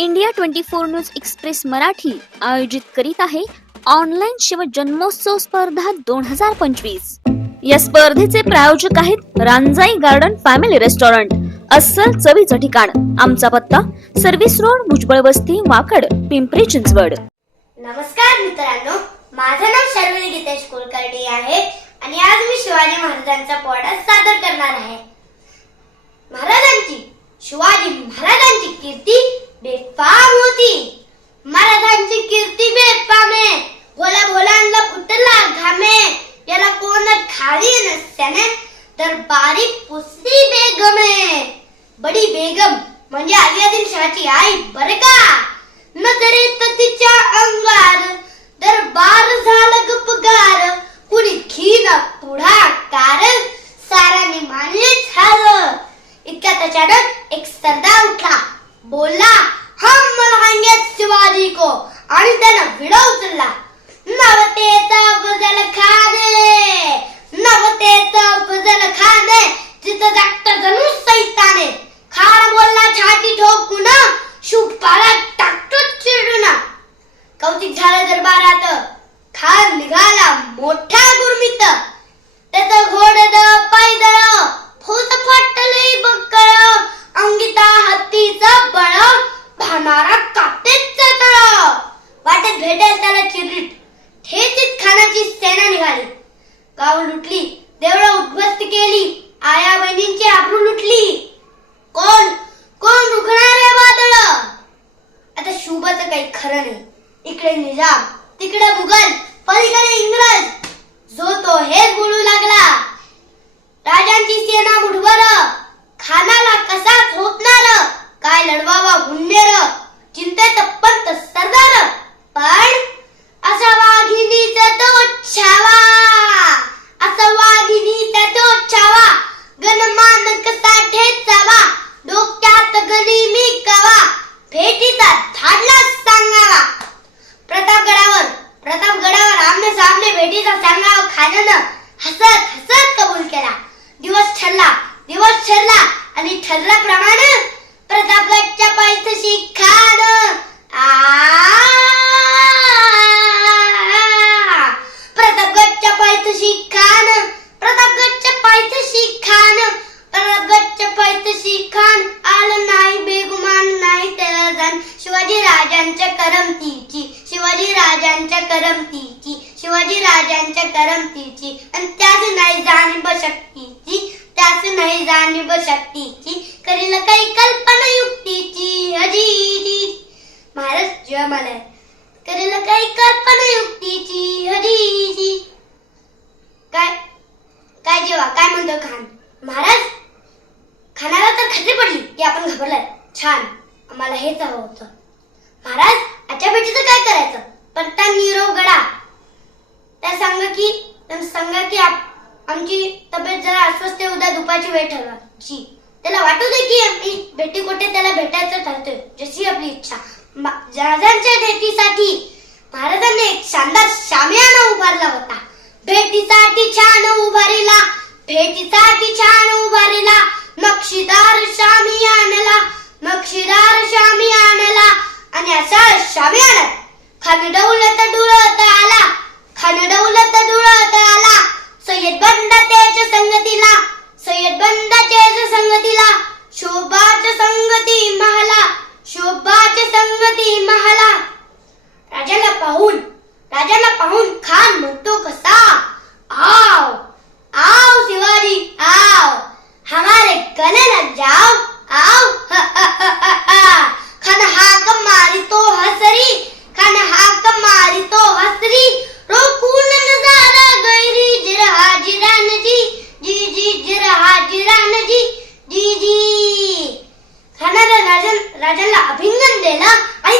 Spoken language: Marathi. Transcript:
इंडिया 24 न्यूज एक्सप्रेस मराठी आयोजित करीत आहे ऑनलाईन शिव जन्मोत्सव स्पर्धा 2025। या स्पर्धेचे प्रायोजक आहेत रांजाई गार्डन फॅमिली रेस्टॉरंट, अस्सल चवीचं ठिकाण। आमचा पत्ता सर्व्हिस रोड, भुजबळ वस्ती, वाकड, पिंपरी चिंचवड। नमस्कार मित्रांनो, माझं नाव शर्वरी गीतेश कुलकर्णी आहे आणि आज मी शिवाजी महाराजांचा पोवाडा सादर करणार आहे। शिवाजी महाराजांची कीर्ती बेफाम होती। महाराजांची कीर्ती बेफाम आहे। भोला भोलांना फुटला घामे, याला कोण खाली नसत्याने दरबारी पुसली बेगमे। बडी बेगम म्हणजे आदिलशाहाची आई बरं का। नजरेत तिच्या अंगार दरबार झाला गपगार। कुणी खीन पुढाकार साराने मानलेच हवं। इतक्यात अचानक एक सरदार उठला, बोलला हम मलहांगे शिवाजी को, आणि त्यानं विडा उचलला। नवतेचा फजल खाने, नवतेचा फजल खाने, जिथं जागत जणू सैताने। खान बोलला छाती ठोकून, शूटपाला टाकतो चिरडून। कौतिक झालं दरबारात, खान निघाला मोठ्या गुरमीत। त्याचं घोडं पैदळ फौज फाटलंय बक्कळ, अंगिता हत्तीचं बळ, भानारा काटेचं तळ। वाटेत भेटेल त्याला किरीट, ठेचीत खानाची सेना निघाली। गाव लुटली, देवळं उद्ध्वस्त केली, आया बहिणींची आबरू लुटली। कोण कोण रुखणार आहे वादळ? आता शुभचं काही खरं नाही। इकडे निजाम, तिकडे मुघल, पलीकडे इंग्रज, जो तो हेच बोलू लागला। राजांची सेना मुठभर, खानाला कसा झोपणार, काय लढवावा गुन्हेर, चिंतेत पंत सरदार। पण असा वाघिणीचा तो छावा, असा वाघिणीचा तो छावा, गणमान कसा ठेचावा, डोक्यात गणी मी कवा, भेटीचा धाडला सांगावा। प्रतापगडावर आमने सामने भेटीचा सांगावा खानानं हसत हसत कबूल केला। दिवस ठरला आणि ठरल्याप्रमाणे प्रतापगडच्या पायथ्याशी खान प्रतापगडच्या पायथ्याशी खान आलं नाही, बेगुमान नाही त्याला जाण। शिवाजी राजांच्या करमतीची आणि त्याच नाही जाणीव शक्तीची, करील काही कल्पना युक्तीची। हजी महाराज जेव्हा मला करील काही कल्पना युक्तीची। हजी काय जेव्हा काय म्हणतो खान महाराज? खानाला तर खात्री पडली की आपण घाबरलाय। छान, आम्हाला हेच हवं होतं। महाराज आजच्या भेटीचं काय करायचं? पण त्या नीरव गडा त्या सांगा की आमची तब्येत जरा अस्वस्थ आहे, उद्या दुपारची वेळ ठरवायची। त्याला वाटू दे की आम्ही भेटी कोठे त्याला भेटायचं ठरतोय, जशी आपली इच्छा। राजांच्या भेटीसाठी महाराजांनी एक शानदार शामियाना उभारला होता। भेटीसाठी छान उभारीला नक्षीदार शामियानाला आणि अशा शामियानात खान डौलत डुळत आला। सय्यद बंदाच्या संगतीला शोभाच्या संगती महाला। राजाला पाहून खान म्हणतो कसा, आओ आओ शिवाजी आओ, हमारे गले लग जाओ आओ। खान हाक मारी तो हसरी, रोकून नजारा गैरी जिरहाजिरान जी जी। खानाला राजाला अभिनंदन दिलं आणि